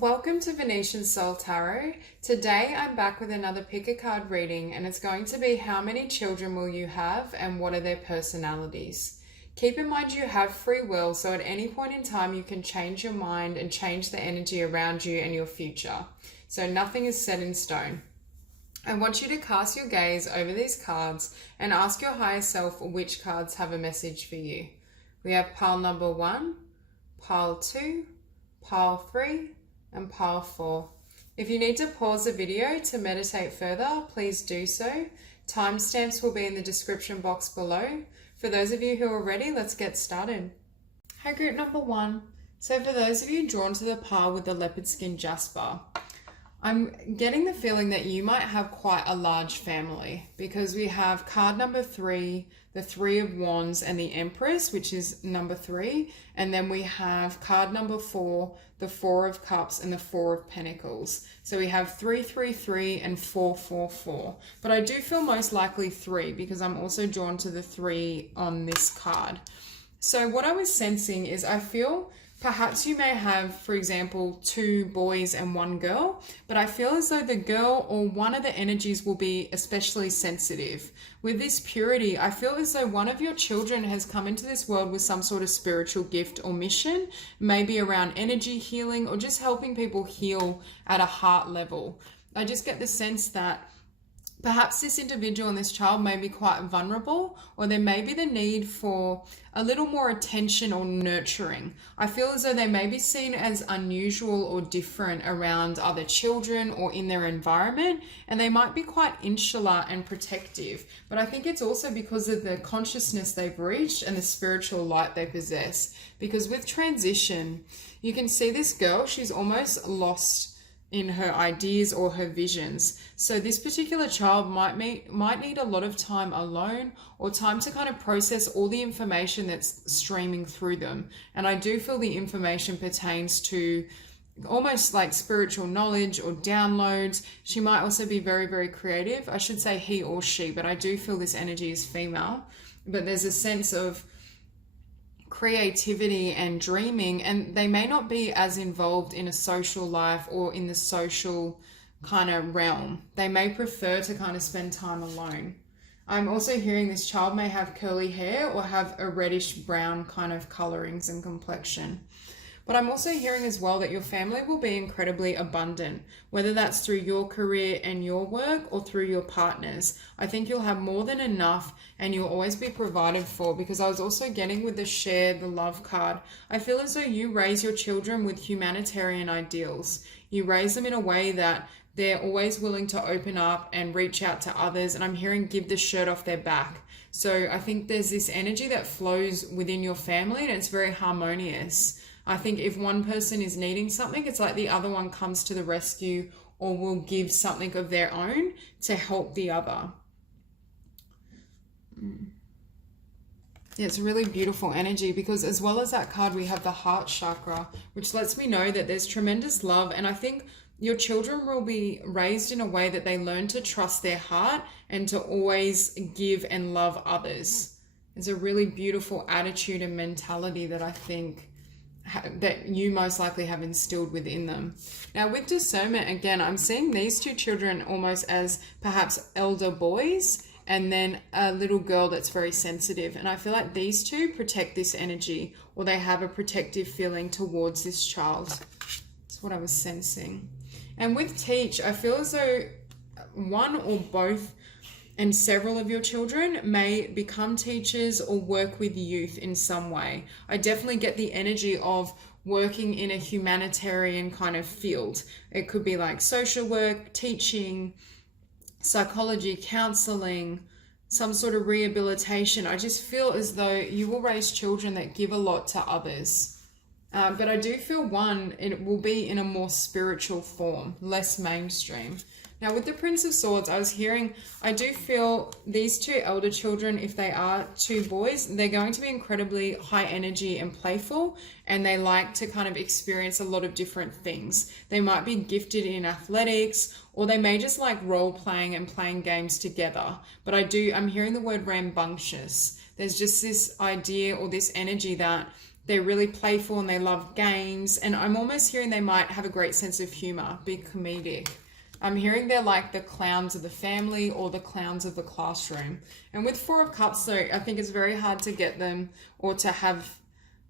Welcome to Venusian Soul Tarot. Today I'm back with another pick a card reading, and it's going to be how many children will you have and what are their personalities. Keep in mind you have free will, so at any point in time you can change your mind and change the energy around you and your future. So nothing is set in stone. I want you to cast your gaze over these cards and ask your higher self which cards have a message for you. We have pile number 1, pile 2, pile 3, and pile 4. If you need to pause the video to meditate further, please do so. Timestamps will be in the description box below. For those of you who are ready, let's get started. Hi, group number 1. So for those of you drawn to the pile with the leopard skin Jasper, I'm getting the feeling that you might have quite a large family, because we have card number 3, the 3 of Wands, and the Empress, which is number 3. And then we have card number 4, the 4 of Cups, and the 4 of Pentacles. So we have 3, 3, 3, and 4, 4, 4. But I do feel most likely 3, because I'm also drawn to the 3 on this card. So what I was sensing is I feel perhaps you may have, for example, 2 boys and 1 girl, but I feel as though the girl or one of the energies will be especially sensitive. With this purity, I feel as though one of your children has come into this world with some sort of spiritual gift or mission, maybe around energy healing or just helping people heal at a heart level. I just get the sense that perhaps this individual and this child may be quite vulnerable, or there may be the need for a little more attention or nurturing. I feel as though they may be seen as unusual or different around other children or in their environment, and they might be quite insular and protective. But I think it's also because of the consciousness they've reached and the spiritual light they possess. Because with transition, you can see this girl, she's almost lost in her ideas or her visions. So this particular child might need a lot of time alone, or time to kind of process all the information that's streaming through them. And I do feel the information pertains to almost like spiritual knowledge or downloads. She might also be very, very creative. I should say he or she, but I do feel this energy is female. But there's a sense of creativity and dreaming, and they may not be as involved in a social life or in the social kind of realm. They may prefer to kind of spend time alone. I'm also hearing this child may have curly hair or have a reddish brown kind of colorings and complexion. But I'm also hearing as well that your family will be incredibly abundant, whether that's through your career and your work or through your partners. I think you'll have more than enough and you'll always be provided for, because I was also getting with the share, the love card. I feel as though you raise your children with humanitarian ideals. You raise them in a way that they're always willing to open up and reach out to others. And I'm hearing give the shirt off their back. So I think there's this energy that flows within your family and it's very harmonious. I think if one person is needing something, it's like the other one comes to the rescue or will give something of their own to help the other. It's really beautiful energy, because as well as that card, we have the heart chakra, which lets me know that there's tremendous love. And I think your children will be raised in a way that they learn to trust their heart and to always give and love others. It's a really beautiful attitude and mentality that I think that you most likely have instilled within them. Now with discernment, again, I'm seeing these 2 children almost as perhaps elder boys and then a little girl that's very sensitive. And I feel like these 2 protect this energy, or they have a protective feeling towards this child. That's what I was sensing. And with teach, I feel as though one or both and several of your children may become teachers or work with youth in some way. I definitely get the energy of working in a humanitarian kind of field. It could be like social work, teaching, psychology, counseling, some sort of rehabilitation. I just feel as though you will raise children that give a lot to others. But I do feel it will be in a more spiritual form, less mainstream. Now with the Prince of Swords, I do feel these 2 elder children, if they are 2 boys, they're going to be incredibly high energy and playful, and they like to kind of experience a lot of different things. They might be gifted in athletics, or they may just like role playing and playing games together. But I'm hearing the word rambunctious. There's just this idea or this energy that they're really playful and they love games. And I'm almost hearing they might have a great sense of humor, be comedic. I'm hearing they're like the clowns of the family or the clowns of the classroom. And with Four of Cups, though, I think it's very hard to get them or to have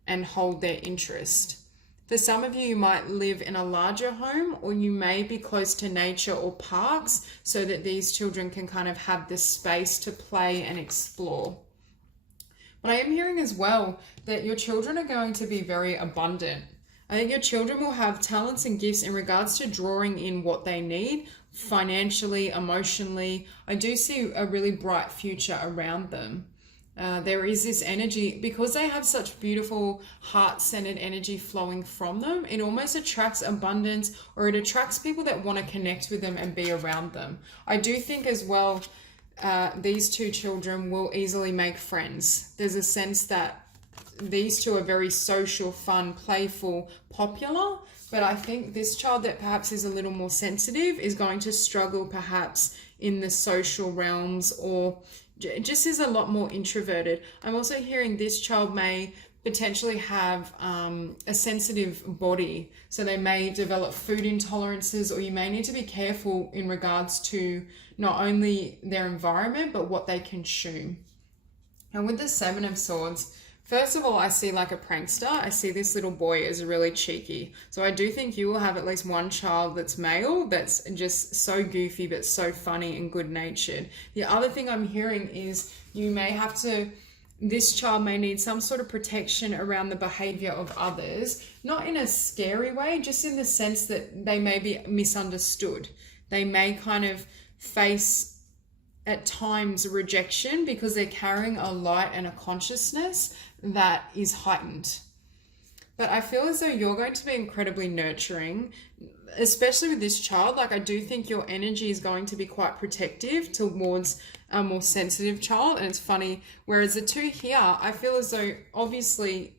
and hold their interest. For some of you, you might live in a larger home, or you may be close to nature or parks so that these children can kind of have this space to play and explore. But I am hearing as well that your children are going to be very abundant. I think your children will have talents and gifts in regards to drawing in what they need financially, emotionally. I do see a really bright future around them. There is this energy, because they have such beautiful heart-centered energy flowing from them, it almost attracts abundance, or it attracts people that want to connect with them and be around them. I do think as well, these two children will easily make friends. There's a sense that these two are very social, fun, playful, popular, but I think this child that perhaps is a little more sensitive is going to struggle perhaps in the social realms, or just is a lot more introverted. I'm also hearing this child may potentially have a sensitive body, so they may develop food intolerances, or you may need to be careful in regards to not only their environment but what they consume. And with the Seven of Swords, first of all, I see like a prankster. I see this little boy as really cheeky. So I do think you will have at least one child that's male that's just so goofy but so funny and good-natured. The other thing I'm hearing is you may have to, this child may need some sort of protection around the behavior of others, not in a scary way, just in the sense that they may be misunderstood. They may kind of face at times rejection because they're carrying a light and a consciousness that is heightened. But I feel as though you're going to be incredibly nurturing, especially with this child. Like, I do think your energy is going to be quite protective towards a more sensitive child. And it's funny, whereas the two here, I feel as though obviously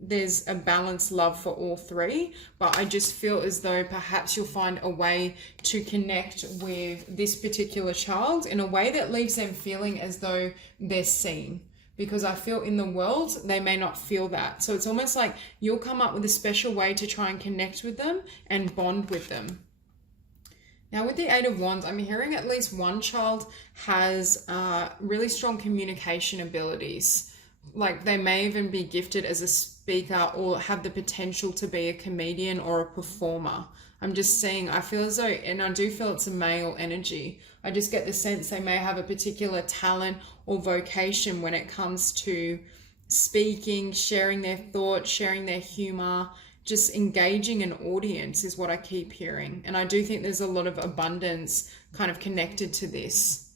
there's a balanced love for all three, but I just feel as though perhaps you'll find a way to connect with this particular child in a way that leaves them feeling as though they're seen. Because I feel in the world, they may not feel that. So it's almost like you'll come up with a special way to try and connect with them and bond with them. Now with the Eight of Wands, I'm hearing at least one child has really strong communication abilities. Like they may even be gifted as a speaker or have the potential to be a comedian or a performer. I'm just seeing, I feel as though, and I do feel it's a male energy. I just get the sense they may have a particular talent or vocation when it comes to speaking, sharing their thoughts, sharing their humor, just engaging an audience is what I keep hearing. And I do think there's a lot of abundance kind of connected to this.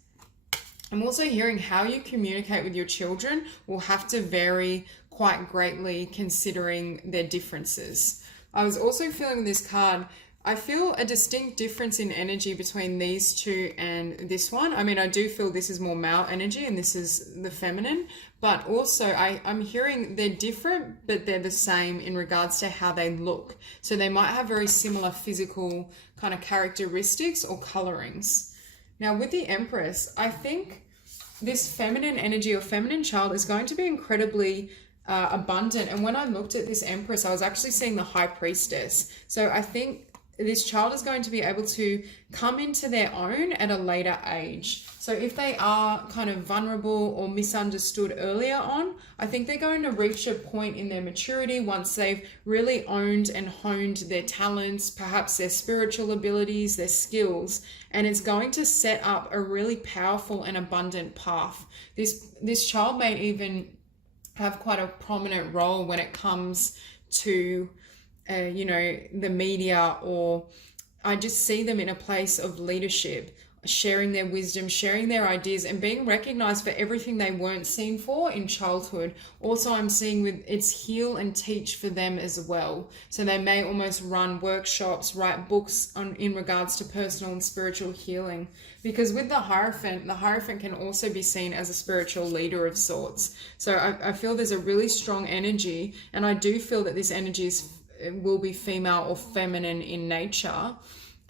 I'm also hearing how you communicate with your children will have to vary quite greatly considering their differences. I was also feeling this card, I feel a distinct difference in energy between these two and this one. I mean, I do feel this is more male energy and this is the feminine, but also I'm hearing they're different, but they're the same in regards to how they look. So they might have very similar physical kind of characteristics or colorings. Now with the Empress, I think this feminine energy or feminine child is going to be incredibly abundant. And when I looked at this Empress, I was actually seeing the High Priestess. So I think this child is going to be able to come into their own at a later age. So if they are kind of vulnerable or misunderstood earlier on, I think they're going to reach a point in their maturity once they've really owned and honed their talents, perhaps their spiritual abilities, their skills, and it's going to set up a really powerful and abundant path. This child may even have quite a prominent role when it comes to the media, or I just see them in a place of leadership, sharing their wisdom, sharing their ideas, and being recognized for everything they weren't seen for in childhood. Also, I'm seeing with it's heal and teach for them as well. So they may almost run workshops, write books in regards to personal and spiritual healing. Because with the Hierophant can also be seen as a spiritual leader of sorts. So I feel there's a really strong energy, and I do feel that this energy will be female or feminine in nature.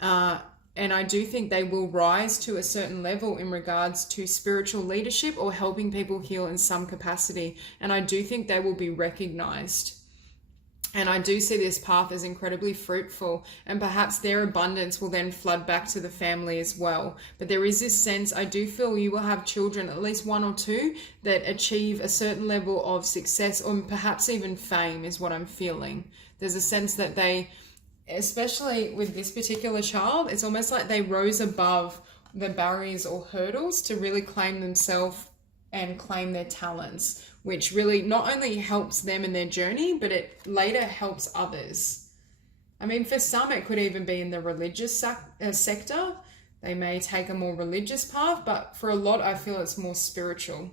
And I do think they will rise to a certain level in regards to spiritual leadership or helping people heal in some capacity. And I do think they will be recognized. And I do see this path as incredibly fruitful, and perhaps their abundance will then flood back to the family as well. But there is this sense, I do feel you will have children, at least one or two, that achieve a certain level of success or perhaps even fame is what I'm feeling. There's a sense that they, especially with this particular child, it's almost like they rose above the barriers or hurdles to really claim themselves and claim their talents, which really not only helps them in their journey, but it later helps others. I mean, for some, it could even be in the religious sector. They may take a more religious path, but for a lot, I feel it's more spiritual.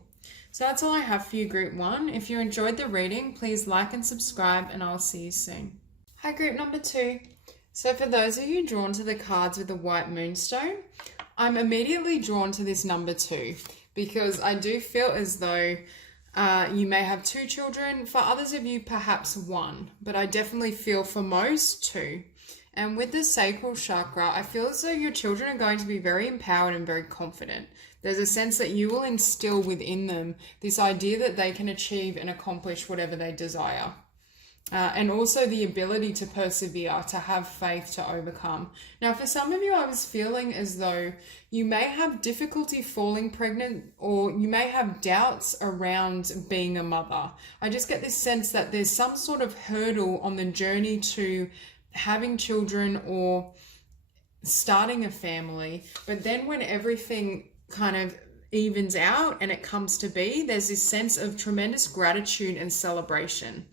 So that's all I have for you, Group 1. If you enjoyed the reading, please like and subscribe, and I'll see you soon. Hi, Group number 2. So for those of you drawn to the cards with the white moonstone, I'm immediately drawn to this number 2 because I do feel as though you may have 2 children. For others of you, perhaps 1, but I definitely feel for most 2. And with the sacral chakra, I feel as though your children are going to be very empowered and very confident. There's a sense that you will instill within them this idea that they can achieve and accomplish whatever they desire. And also the ability to persevere, to have faith, to overcome. Now, for some of you, I was feeling as though you may have difficulty falling pregnant, or you may have doubts around being a mother. I just get this sense that there's some sort of hurdle on the journey to having children or starting a family. But then when everything kind of evens out and it comes to be, there's this sense of tremendous gratitude and celebration.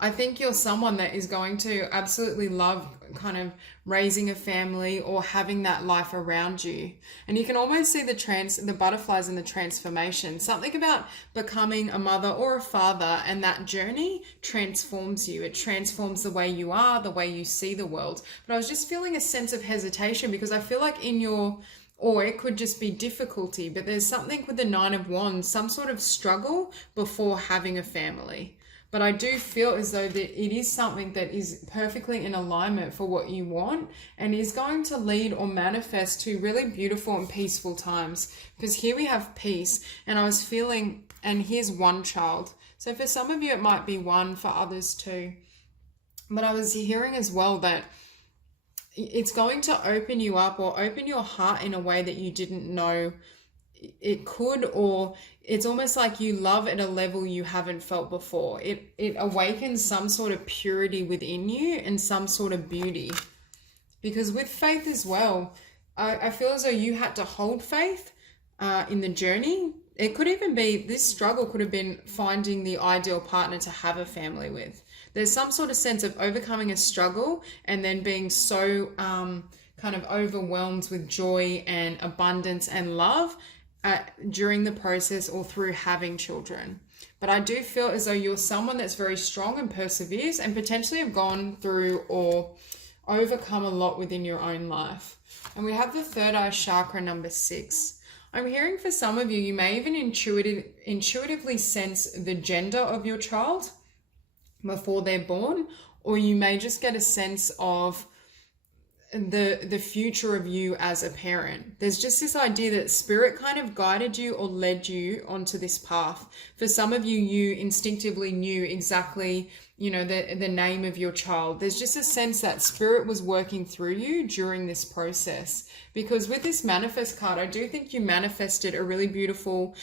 I think you're someone that is going to absolutely love kind of raising a family or having that life around you. And you can almost see the butterflies in the transformation. Something about becoming a mother or a father, and that journey transforms you. It transforms the way you are, the way you see the world. But I was just feeling a sense of hesitation because I feel like or it could just be difficulty, but there's something with the 9 of Wands, some sort of struggle before having a family. But I do feel as though that it is something that is perfectly in alignment for what you want and is going to lead or manifest to really beautiful and peaceful times. Because here we have peace, and I was feeling, and here's 1 child. So for some of you, it might be 1, for others 2. But I was hearing as well that it's going to open you up or open your heart in a way that you didn't know it could, or it's almost like you love at a level you haven't felt before. It awakens some sort of purity within you and some sort of beauty. Because with faith as well, I feel as though you had to hold faith in the journey. It could even be, this struggle could have been finding the ideal partner to have a family with. There's some sort of sense of overcoming a struggle and then being so kind of overwhelmed with joy and abundance and love during the process or through having children. But I do feel as though you're someone that's very strong and perseveres and potentially have gone through or overcome a lot within your own life. And we have the third eye chakra, number 6. I'm hearing for some of you, you may even intuitively sense the gender of your child before they're born, or you may just get a sense of the future of you as a parent. There's just this idea that spirit kind of guided you or led you onto this path. For some of you, you instinctively knew exactly, the name of your child. There's just a sense that spirit was working through you during this process. Because with this manifest card, I do think you manifested a really beautiful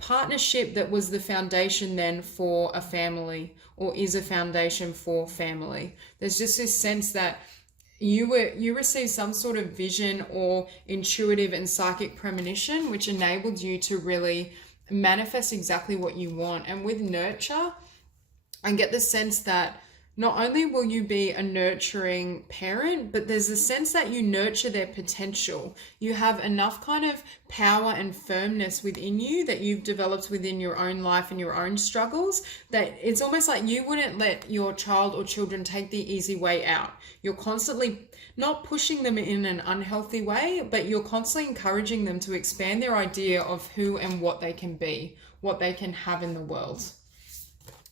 partnership that was the foundation then for a family, or is a foundation for family. There's just this sense that you received some sort of vision or intuitive and psychic premonition, which enabled you to really manifest exactly what you want. And with nurture, I get the sense that not only will you be a nurturing parent, but there's a sense that you nurture their potential. You have enough kind of power and firmness within you that you've developed within your own life and your own struggles, that it's almost like you wouldn't let your child or children take the easy way out. You're constantly not pushing them in an unhealthy way, but you're constantly encouraging them to expand their idea of who and what they can be, what they can have in the world.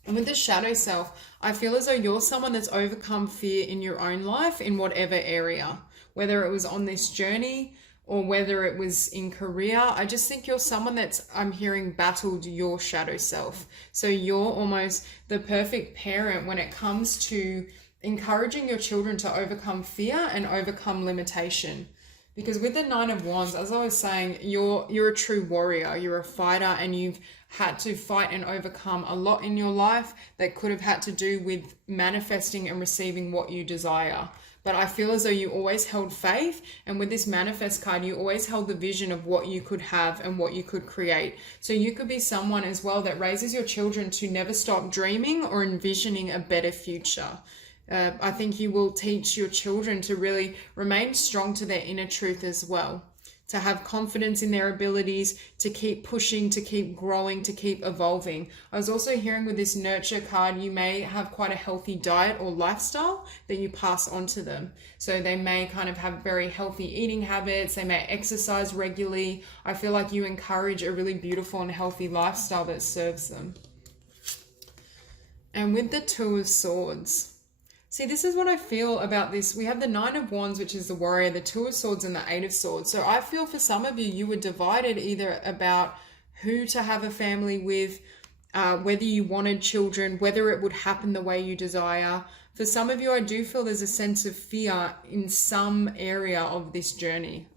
And with the shadow self, I feel as though you're someone that's overcome fear in your own life in whatever area, whether it was on this journey or whether it was in career. I just think you're someone that's, I'm hearing, battled your shadow self. So you're almost the perfect parent when it comes to encouraging your children to overcome fear and overcome limitation. Because with the Nine of Wands, as I was saying, you're a true warrior, you're a fighter, and you've had to fight and overcome a lot in your life that could have had to do with manifesting and receiving what you desire. But I feel as though you always held faith, and with this manifest card, you always held the vision of what you could have and what you could create. So you could be someone as well that raises your children to never stop dreaming or envisioning a better future. I think you will teach your children to really remain strong to their inner truth as well, to have confidence in their abilities, to keep pushing, to keep growing, to keep evolving. I was also hearing with this nurture card, you may have quite a healthy diet or lifestyle that you pass on to them. So they may kind of have very healthy eating habits, they may exercise regularly. I feel like you encourage a really beautiful and healthy lifestyle that serves them. And with the Two of Swords, see, this is what I feel about this. We have the Nine of Wands, which is the warrior, the Two of Swords, and the Eight of Swords. So I feel for some of you, you were divided either about who to have a family with, whether you wanted children, whether it would happen the way you desire. For some of you, I do feel there's a sense of fear in some area of this journey.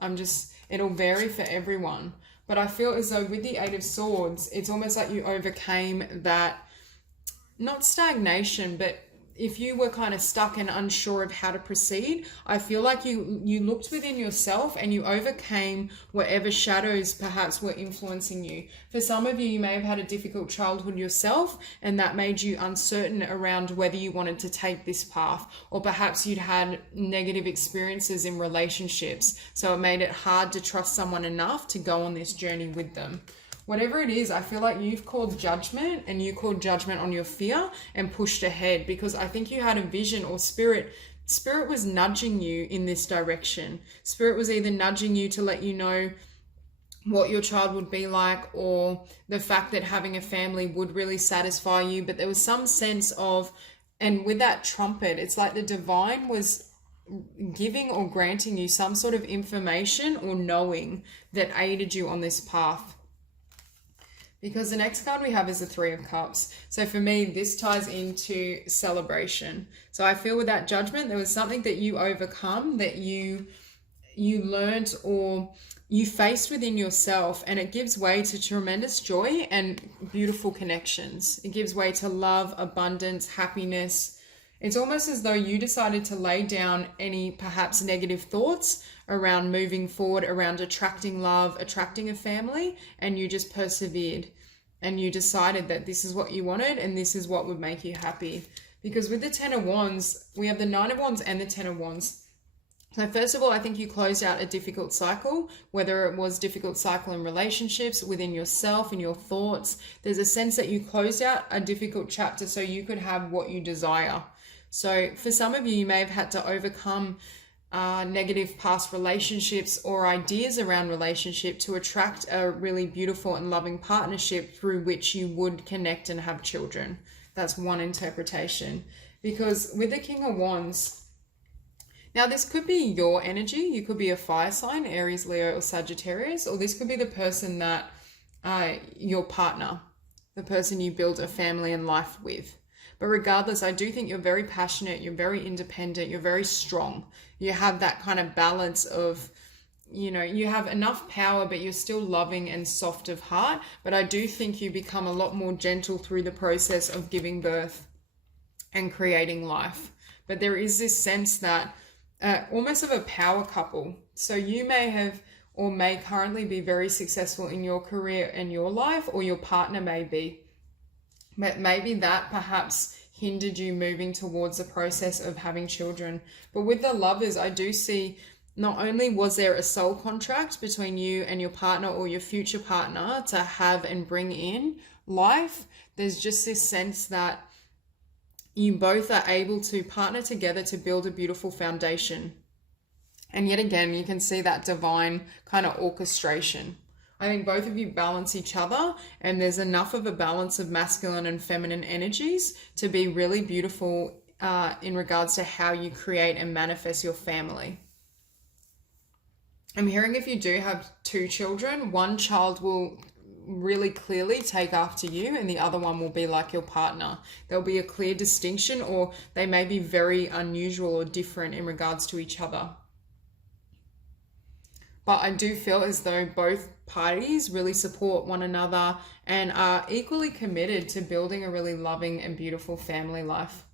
It'll vary for everyone. But I feel as though with the Eight of Swords, it's almost like you overcame that, not stagnation, but if you were kind of stuck and unsure of how to proceed, I feel like you looked within yourself and you overcame whatever shadows perhaps were influencing you. For some of you, you may have had a difficult childhood yourself, and that made you uncertain around whether you wanted to take this path, or perhaps you'd had negative experiences in relationships, so it made it hard to trust someone enough to go on this journey with them. Whatever it is, I feel like you've called judgment, and you called judgment on your fear and pushed ahead, because I think you had a vision, or spirit was nudging you in this direction. Spirit was either nudging you to let you know what your child would be like, or the fact that having a family would really satisfy you. But there was some sense of, and with that trumpet, it's like the divine was giving or granting you some sort of information or knowing that aided you on this path. Because the next card we have is the Three of Cups. So for me, this ties into celebration. So I feel with that judgment, there was something that you overcome, that you learned or you faced within yourself, and it gives way to tremendous joy and beautiful connections. It gives way to love, abundance, happiness. It's almost as though you decided to lay down any perhaps negative thoughts around moving forward, around attracting love, attracting a family, and you just persevered, and you decided that this is what you wanted and this is what would make you happy. Because with the Ten of Wands, we have the Nine of Wands and the Ten of Wands. So first of all, I think you closed out a difficult cycle, whether it was difficult cycle in relationships, within yourself, in your thoughts. There's a sense that you closed out a difficult chapter so you could have what you desire. So for some of you, you may have had to overcome negative past relationships or ideas around relationship to attract a really beautiful and loving partnership through which you would connect and have children. That's one interpretation. Because with the King of Wands, now this could be your energy. You could be a fire sign, Aries, Leo, or Sagittarius, or this could be the person that your partner, the person you build a family and life with. But regardless, I do think you're very passionate, you're very independent, you're very strong. You have that kind of balance of, you have enough power, but you're still loving and soft of heart. But I do think you become a lot more gentle through the process of giving birth and creating life. But there is this sense that almost of a power couple. So you may have or may currently be very successful in your career and your life, or your partner may be. But maybe that perhaps hindered you moving towards the process of having children. But with the Lovers, I do see not only was there a soul contract between you and your partner or your future partner to have and bring in life, there's just this sense that you both are able to partner together to build a beautiful foundation. And yet again, you can see that divine kind of orchestration. I think both of you balance each other, and there's enough of a balance of masculine and feminine energies to be really beautiful in regards to how you create and manifest your family. I'm hearing if you do have two children, one child will really clearly take after you and the other one will be like your partner. There'll be a clear distinction, or they may be very unusual or different in regards to each other. But I do feel as though both parties really support one another and are equally committed to building a really loving and beautiful family life.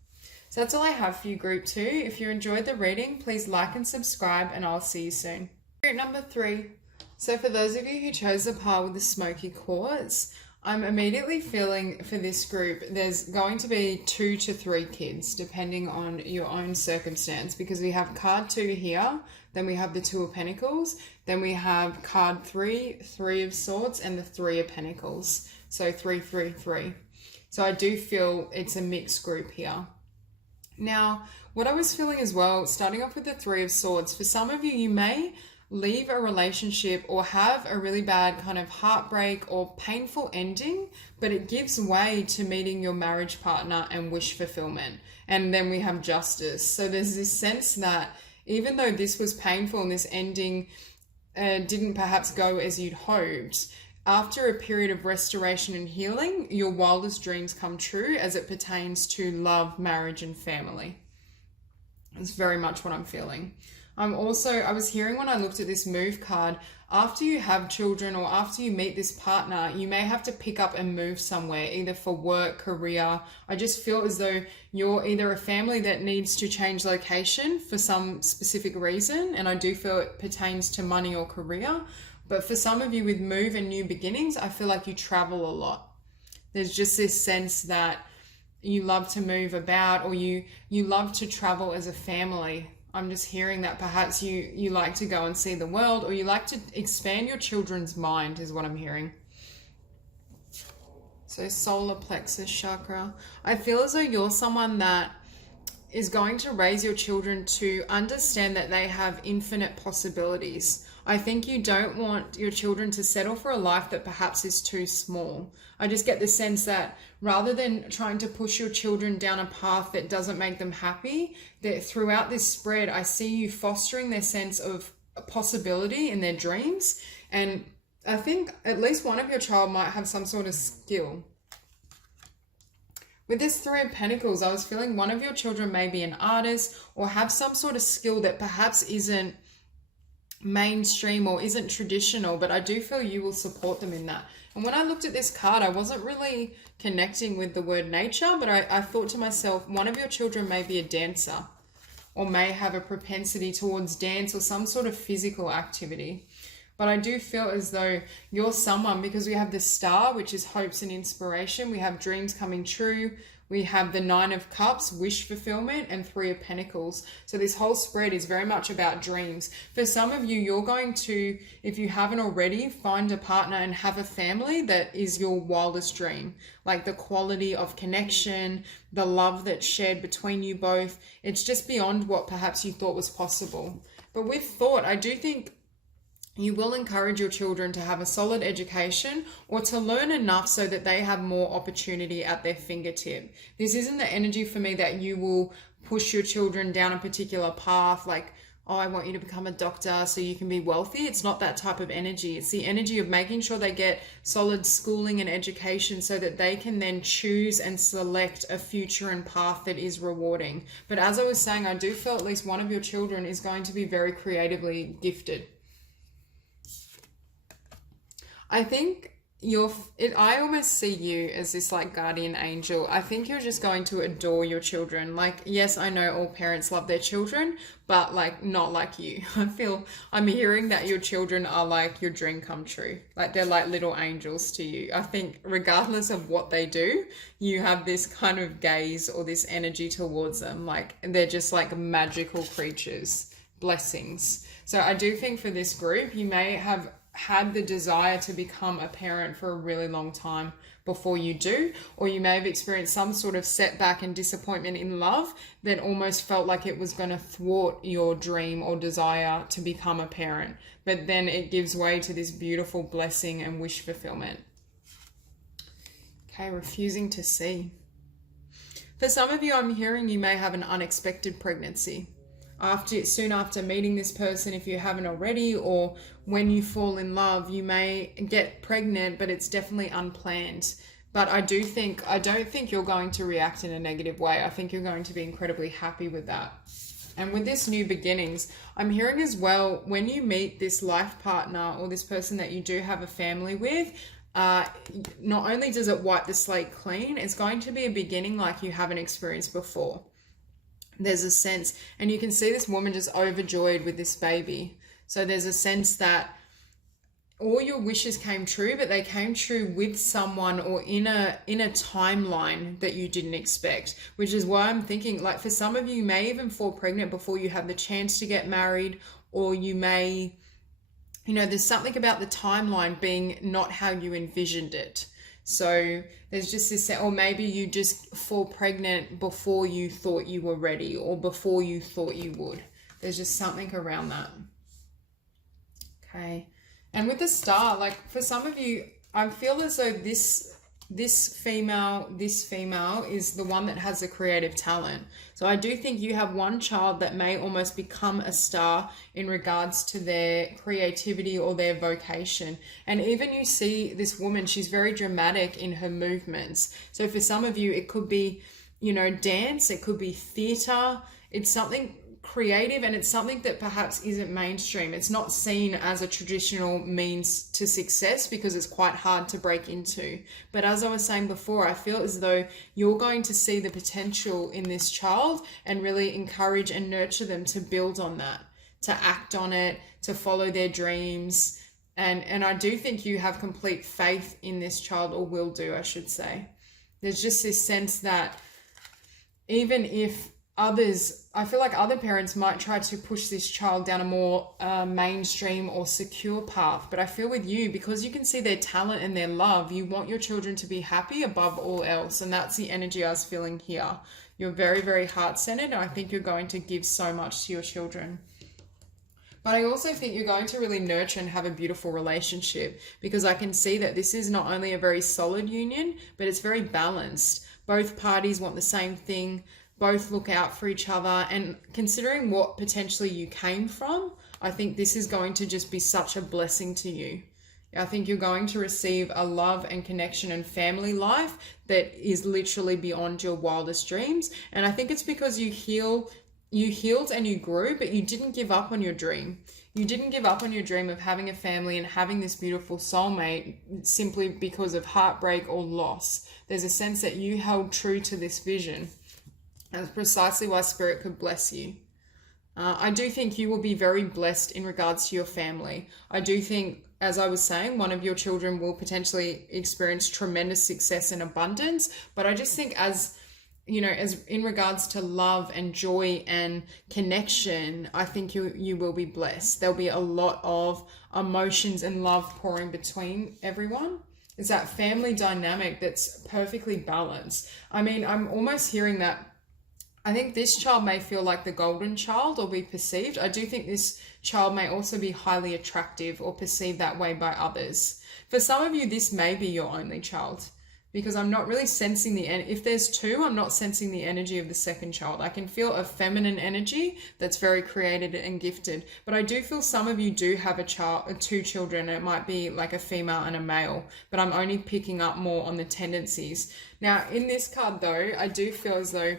So that's all I have for you, group 2. If you enjoyed the reading, please like and subscribe, and I'll see you soon. Group number 3. So for those of you who chose the pile with the Smoky Quartz, I'm immediately feeling for this group, there's going to be 2 to 3 kids, depending on your own circumstance, because we have card 2 here, then we have the 2 of Pentacles, then we have card 3, 3 of Swords, and the 3 of Pentacles. So 3, 3, 3. So I do feel it's a mixed group here. Now, what I was feeling as well, starting off with the 3 of Swords, for some of you, you may leave a relationship or have a really bad kind of heartbreak or painful ending, but it gives way to meeting your marriage partner and wish fulfillment. And then we have Justice. So there's this sense that even though this was painful and this ending didn't perhaps go as you'd hoped, after a period of restoration and healing, your wildest dreams come true as it pertains to love, marriage, and family. It's very much what I'm feeling. I was hearing when I looked at this move card, after you have children or after you meet this partner, you may have to pick up and move somewhere, either for work, career. I just feel as though you're either a family that needs to change location for some specific reason, and I do feel it pertains to money or career. But for some of you with move and new beginnings, I feel like you travel a lot. There's just this sense that you love to move about, or you love to travel as a family. I'm just hearing that perhaps you like to go and see the world, or you like to expand your children's mind is what I'm hearing. So solar plexus chakra. I feel as though you're someone that is going to raise your children to understand that they have infinite possibilities. I think you don't want your children to settle for a life that perhaps is too small. I just get the sense that rather than trying to push your children down a path that doesn't make them happy, that throughout this spread, I see you fostering their sense of possibility in their dreams. And I think at least one of your child might have some sort of skill. With this 3 of Pentacles, I was feeling one of your children may be an artist or have some sort of skill that perhaps isn't mainstream or isn't traditional, but I do feel you will support them in that. And when I looked at this card, I wasn't really connecting with the word nature, but I thought to myself, one of your children may be a dancer or may have a propensity towards dance or some sort of physical activity. But I do feel as though you're someone, because we have the Star, which is hopes and inspiration. We have dreams coming true. We have the 9 of Cups, wish fulfillment, and 3 of Pentacles. So this whole spread is very much about dreams. For some of you, you're going to, if you haven't already, find a partner and have a family that is your wildest dream. Like the quality of connection, the love that's shared between you both. It's just beyond what perhaps you thought was possible. But with thought, I do think you will encourage your children to have a solid education or to learn enough so that they have more opportunity at their fingertip. This isn't the energy for me that you will push your children down a particular path like, oh, I want you to become a doctor so you can be wealthy. It's not that type of energy. It's the energy of making sure they get solid schooling and education so that they can then choose and select a future and path that is rewarding. But as I was saying, I do feel at least one of your children is going to be very creatively gifted. I think I almost see you as this like guardian angel. I think you're just going to adore your children. Like, yes, I know all parents love their children, but like not like you. I'm hearing that your children are like your dream come true. Like they're like little angels to you. I think regardless of what they do, you have this kind of gaze or this energy towards them. Like they're just like magical creatures, blessings. So I do think for this group, you may have had the desire to become a parent for a really long time before you do, or you may have experienced some sort of setback and disappointment in love that almost felt like it was going to thwart your dream or desire to become a parent, but then it gives way to this beautiful blessing and wish fulfillment. Okay, refusing to see. For some of you, I'm hearing you may have an unexpected pregnancy. soon after meeting this person, if you haven't already, or when you fall in love, you may get pregnant, but it's definitely unplanned. But I don't think you're going to react in a negative way. I think you're going to be incredibly happy with that. And with this new beginnings, I'm hearing as well, when you meet this life partner or this person that you do have a family with, not only does it wipe the slate clean, it's going to be a beginning like you haven't experienced before. There's a sense, and you can see this woman just overjoyed with this baby. So there's a sense that all your wishes came true, but they came true with someone or in a timeline that you didn't expect, which is why I'm thinking, like, for some of you, you may even fall pregnant before you have the chance to get married, or you may, there's something about the timeline being not how you envisioned it. So there's just this, or maybe you just fall pregnant before you thought you were ready, or before you thought you would. There's just something around that. Okay. And with the star, like, for some of you, I feel as though this female is the one that has the creative talent. So I do think you have one child that may almost become a star in regards to their creativity or their vocation. And even you see this woman, she's very dramatic in her movements. So for some of you, it could be, dance, it could be theater. It's something creative, and it's something that perhaps isn't mainstream. It's not seen as a traditional means to success because it's quite hard to break into. But as I was saying before, I feel as though you're going to see the potential in this child and really encourage and nurture them to build on that, to act on it, to follow their dreams. And I do think you have complete faith in this child, or will do, I should say. There's just this sense that even if I feel like other parents might try to push this child down a more mainstream or secure path. But I feel with you, because you can see their talent and their love, you want your children to be happy above all else. And that's the energy I was feeling here. You're very, very heart-centered, and I think you're going to give so much to your children. But I also think you're going to really nurture and have a beautiful relationship, because I can see that this is not only a very solid union, but it's very balanced. Both parties want the same thing. Both look out for each other, and considering what potentially you came from, I think this is going to just be such a blessing to you. I think you're going to receive a love and connection and family life that is literally beyond your wildest dreams. And I think it's because you healed and you grew, but you didn't give up on your dream. You didn't give up on your dream of having a family and having this beautiful soulmate simply because of heartbreak or loss. There's a sense that you held true to this vision. That's precisely why Spirit could bless you. I do think you will be very blessed in regards to your family. I do think, as I was saying, one of your children will potentially experience tremendous success and abundance. But I just think as in regards to love and joy and connection, I think you will be blessed. There'll be a lot of emotions and love pouring between everyone. It's that family dynamic that's perfectly balanced. I mean, I'm almost hearing that I think this child may feel like the golden child or be perceived. I do think this child may also be highly attractive or perceived that way by others. For some of you, this may be your only child, because I'm not really sensing if there's two, I'm not sensing the energy of the second child. I can feel a feminine energy that's very creative and gifted, but I do feel some of you do have two children. It might be like a female and a male, but I'm only picking up more on the tendencies. Now, in this card though, I do feel as though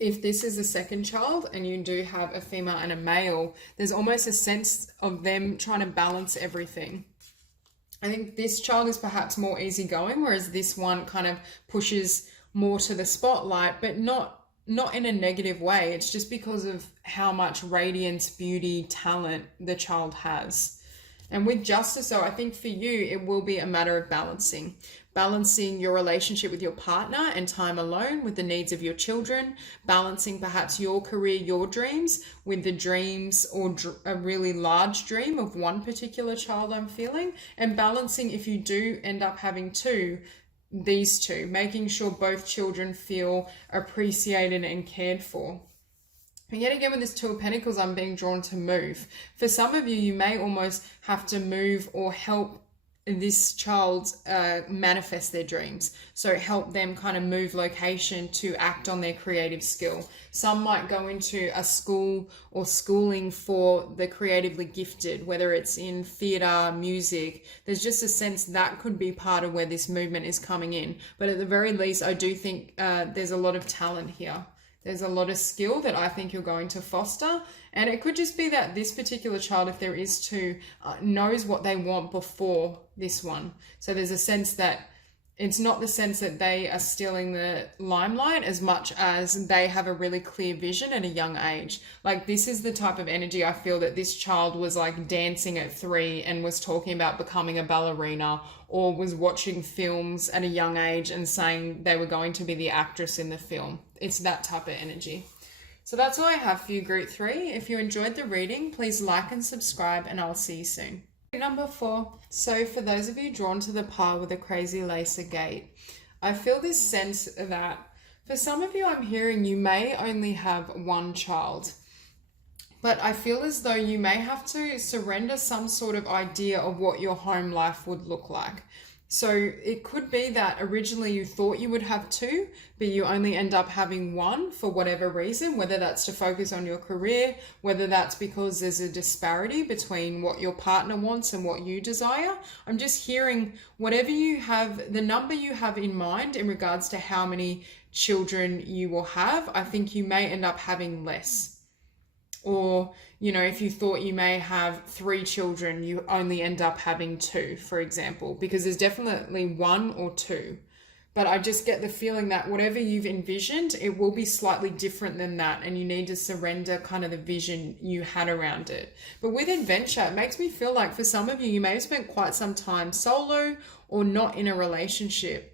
if this is the second child and you do have a female and a male, there's almost a sense of them trying to balance everything. I think this child is perhaps more easygoing, whereas this one kind of pushes more to the spotlight, but not in a negative way. It's just because of how much radiance, beauty, talent the child has. And with justice, though, I think for you, it will be a matter of balancing your relationship with your partner and time alone with the needs of your children, balancing perhaps your career, your dreams with the dreams or a really large dream of one particular child I'm feeling, and balancing, if you do end up having these two, making sure both children feel appreciated and cared for. And yet again, with this Two of Pentacles, I'm being drawn to move. For some of you, you may almost have to move or help this child manifest their dreams. So help them kind of move location to act on their creative skill. Some might go into a school or schooling for the creatively gifted, whether it's in theatre, music. There's just a sense that could be part of where this movement is coming in. But at the very least, I do think there's a lot of talent here. There's a lot of skill that I think you're going to foster. And it could just be that this particular child, if there is two, knows what they want before this one. So there's a sense that it's not the sense that they are stealing the limelight as much as they have a really clear vision at a young age. Like, this is the type of energy I feel that this child was like dancing at 3 and was talking about becoming a ballerina, or was watching films at a young age and saying they were going to be the actress in the film. It's that type of energy. So that's all I have for you, Group 3. If you enjoyed the reading, please like and subscribe, and I'll see you soon. Number 4. So for those of you drawn to the par with a crazy lace Agate, I feel this sense that for some of you, I'm hearing you may only have one child. But I feel as though you may have to surrender some sort of idea of what your home life would look like. So it could be that originally you thought you would have 2, but you only end up having 1 for whatever reason, whether that's to focus on your career, whether that's because there's a disparity between what your partner wants and what you desire. I'm just hearing whatever you have, the number you have in mind in regards to how many children you will have, I think you may end up having less. Or, you know, if you thought you may have 3 children, you only end up having 2, for example, because there's definitely 1 or 2. But I just get the feeling that whatever you've envisioned, it will be slightly different than that, and you need to surrender kind of the vision you had around it. But with adventure, it makes me feel like for some of you, you may have spent quite some time solo or not in a relationship.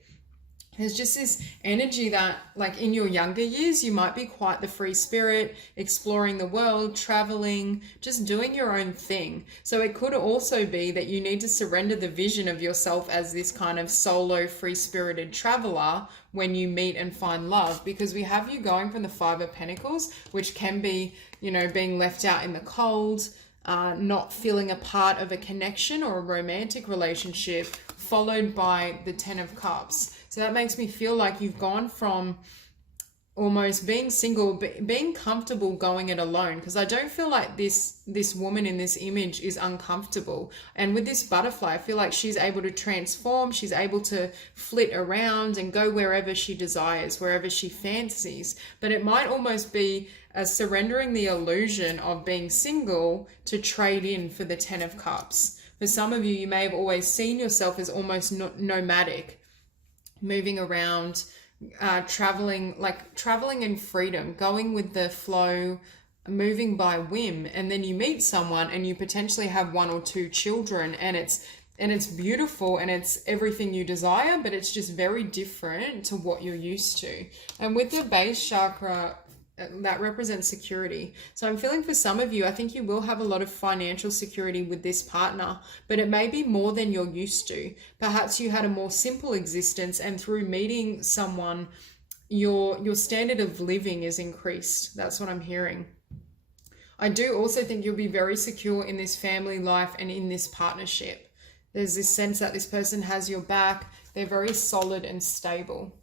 There's just this energy that, like, in your younger years, you might be quite the free spirit, exploring the world, traveling, just doing your own thing. So it could also be that you need to surrender the vision of yourself as this kind of solo, free-spirited traveler when you meet and find love, because we have you going from the 5 of Pentacles, which can be, you know, being left out in the cold, not feeling a part of a connection or a romantic relationship, followed by the 10 of Cups. So that makes me feel like you've gone from almost being single, being comfortable going it alone, because I don't feel like this woman in this image is uncomfortable. And with this butterfly, I feel like she's able to transform, she's able to flit around and go wherever she desires, wherever she fancies. But it might almost be surrendering the illusion of being single to trade in for the 10 of Cups. For some of you, you may have always seen yourself as almost nomadic, moving around, traveling in freedom, going with the flow, moving by whim. And then you meet someone and you potentially have 1 or 2 children, and it's beautiful and it's everything you desire, but it's just very different to what you're used to. And with your base chakra, that represents security. So I'm feeling for some of you, I think you will have a lot of financial security with this partner, but it may be more than you're used to. Perhaps you had a more simple existence, and through meeting someone, your standard of living is increased. That's what I'm hearing. I do also think you'll be very secure in this family life and in this partnership. There's this sense that this person has your back. They're very solid and stable.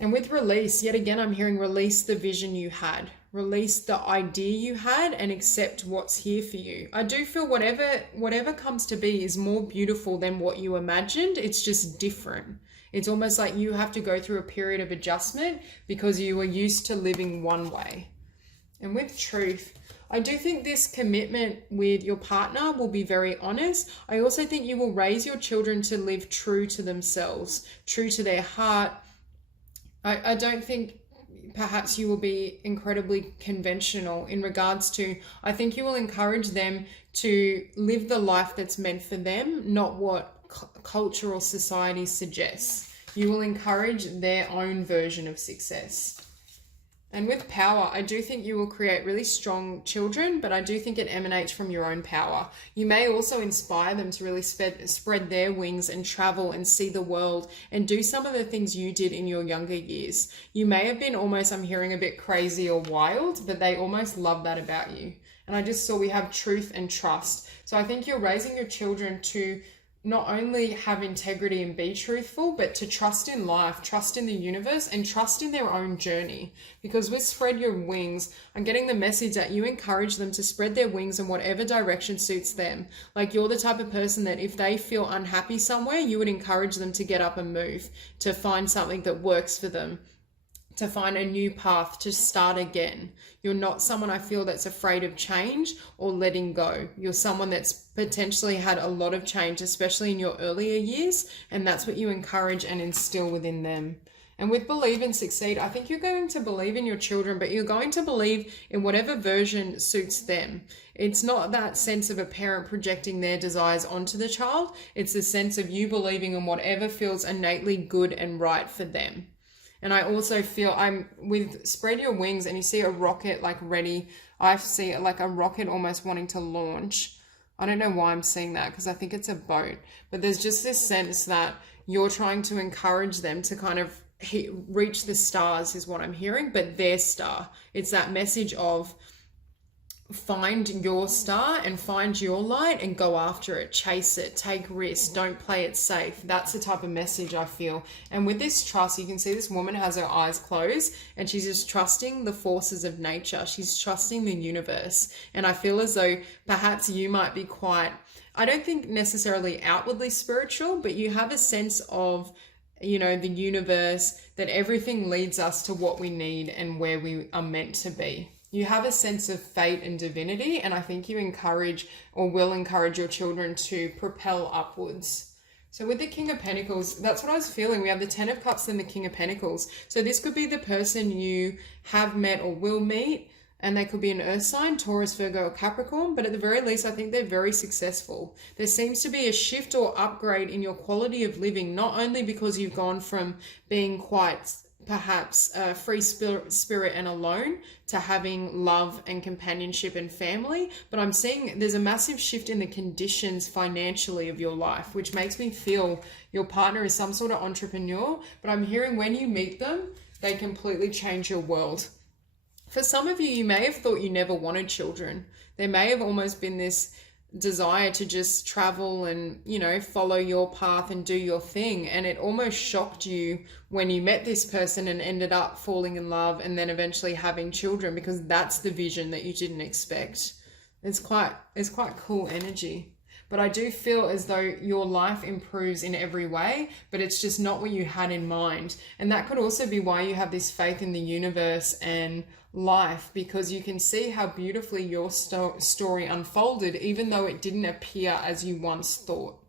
And with release, yet again, I'm hearing release the vision you had, release the idea you had, and accept what's here for you. I do feel whatever comes to be is more beautiful than what you imagined. It's just different. It's almost like you have to go through a period of adjustment because you were used to living one way. And with truth, I do think this commitment with your partner will be very honest. I also think you will raise your children to live true to themselves, true to their heart. I don't think perhaps you will be incredibly conventional in regards to, I think you will encourage them to live the life that's meant for them, not what culture or society suggests. You will encourage their own version of success. And with power, I do think you will create really strong children, but I do think it emanates from your own power. You may also inspire them to really spread their wings and travel and see the world and do some of the things you did in your younger years. You may have been almost, I'm hearing, a bit crazy or wild, but they almost love that about you. And I just saw we have truth and trust. So I think you're raising your children to not only have integrity and be truthful, but to trust in life, trust in the universe, and trust in their own journey. Because with spread your wings, I'm getting the message that you encourage them to spread their wings in whatever direction suits them. Like, you're the type of person that if they feel unhappy somewhere, you would encourage them to get up and move, to find something that works for them, to find a new path, to start again. You're not someone, I feel, that's afraid of change or letting go. You're someone that's potentially had a lot of change, especially in your earlier years, and that's what you encourage and instill within them. And with believe and succeed, I think you're going to believe in your children, but you're going to believe in whatever version suits them. It's not that sense of a parent projecting their desires onto the child. It's the sense of you believing in whatever feels innately good and right for them. And I also feel I'm with spread your wings and you see a rocket like ready. I see it like a rocket almost wanting to launch. I don't know why I'm seeing that because I think it's a boat. But there's just this sense that you're trying to encourage them to kind of reach the stars is what I'm hearing, but their star. It's that message of find your star and find your light and go after it, chase it, take risks, don't play it safe. That's the type of message I feel. And with this trust, you can see this woman has her eyes closed and she's just trusting the forces of nature. She's trusting the universe. And I feel as though perhaps you might be quite, I don't think necessarily outwardly spiritual, but you have a sense of, you know, the universe, that everything leads us to what we need and where we are meant to be. You have a sense of fate and divinity, and I think you encourage or will encourage your children to propel upwards. So with the King of Pentacles, that's what I was feeling. We have the Ten of Cups and the King of Pentacles. So this could be the person you have met or will meet, and they could be an earth sign, Taurus, Virgo, or Capricorn, but at the very least, I think they're very successful. There seems to be a shift or upgrade in your quality of living, not only because you've gone from being quite perhaps free spirit and alone to having love and companionship and family, but I'm seeing there's a massive shift in the conditions financially of your life, which makes me feel your partner is some sort of entrepreneur, but I'm hearing when you meet them, they completely change your world. For some of you, you may have thought you never wanted children. There may have almost been this desire to just travel and, you know, follow your path and do your thing. And it almost shocked you when you met this person and ended up falling in love and then eventually having children, because that's the vision that you didn't expect. It's quite cool energy. But I do feel as though your life improves in every way, but it's just not what you had in mind. And that could also be why you have this faith in the universe and life, because you can see how beautifully your story unfolded, even though it didn't appear as you once thought.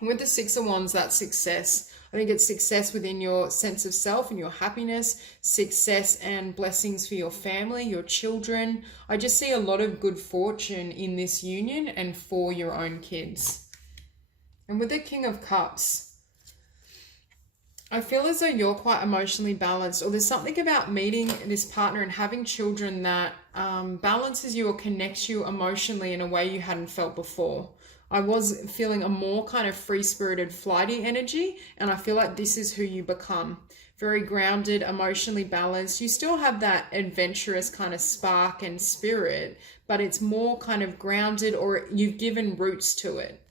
And with the Six of Wands, that's success. I think it's success within your sense of self and your happiness, success and blessings for your family, your children. I just see a lot of good fortune in this union and for your own kids. And with the King of Cups, I feel as though you're quite emotionally balanced, or there's something about meeting this partner and having children that balances you or connects you emotionally in a way you hadn't felt before. I was feeling a more kind of free-spirited, flighty energy, and I feel like this is who you become. Very grounded, emotionally balanced. You still have that adventurous kind of spark and spirit, but it's more kind of grounded, or you've given roots to it.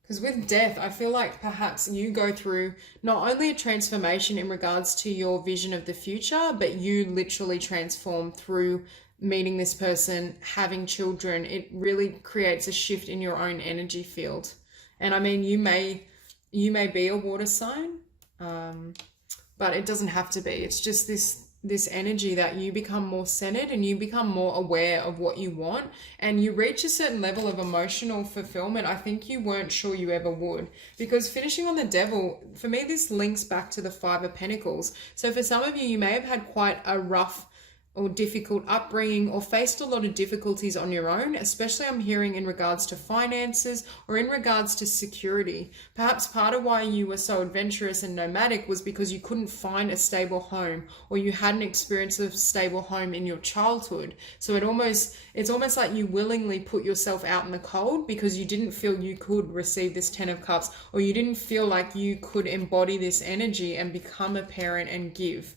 Because with death, I feel like perhaps you go through not only a transformation in regards to your vision of the future, but you literally transform through meeting this person, having children. It really creates a shift in your own energy field. And I mean, you may be a water sign, but it doesn't have to be. It's just this energy that you become more centered and you become more aware of what you want, and you reach a certain level of emotional fulfillment I think you weren't sure you ever would. Because finishing on the Devil, for me, this links back to the Five of Pentacles. So for some of you, you may have had quite a rough or difficult upbringing, or faced a lot of difficulties on your own, especially I'm hearing in regards to finances or in regards to security. Perhaps part of why you were so adventurous and nomadic was because you couldn't find a stable home, or you hadn't experienced a stable home in your childhood. So it's almost like you willingly put yourself out in the cold because you didn't feel you could receive this 10 of Cups, or you didn't feel like you could embody this energy and become a parent and give.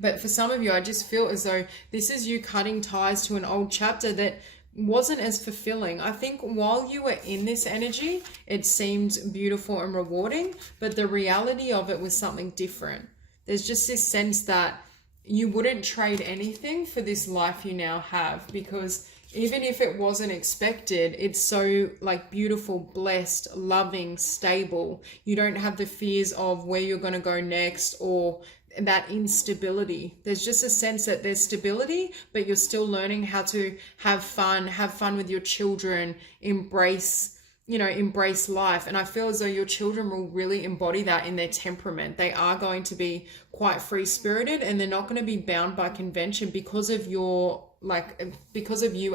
But for some of you, I just feel as though this is you cutting ties to an old chapter that wasn't as fulfilling. I think while you were in this energy, it seemed beautiful and rewarding, but the reality of it was something different. There's just this sense that you wouldn't trade anything for this life you now have, because even if it wasn't expected, it's so like beautiful, blessed, loving, stable. You don't have the fears of where you're going to go next or that instability. There's just a sense that there's stability, but you're still learning how to have fun with your children, embrace life. And I feel as though your children will really embody that in their temperament. They are going to be quite free-spirited, and they're not going to be bound by convention because of you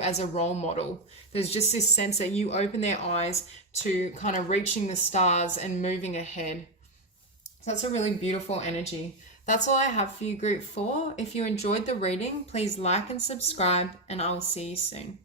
as a role model. There's just this sense that you open their eyes to kind of reaching the stars and moving ahead. So that's a really beautiful energy. That's all I have for you, Group 4. If you enjoyed the reading, please like and subscribe, and I will see you soon.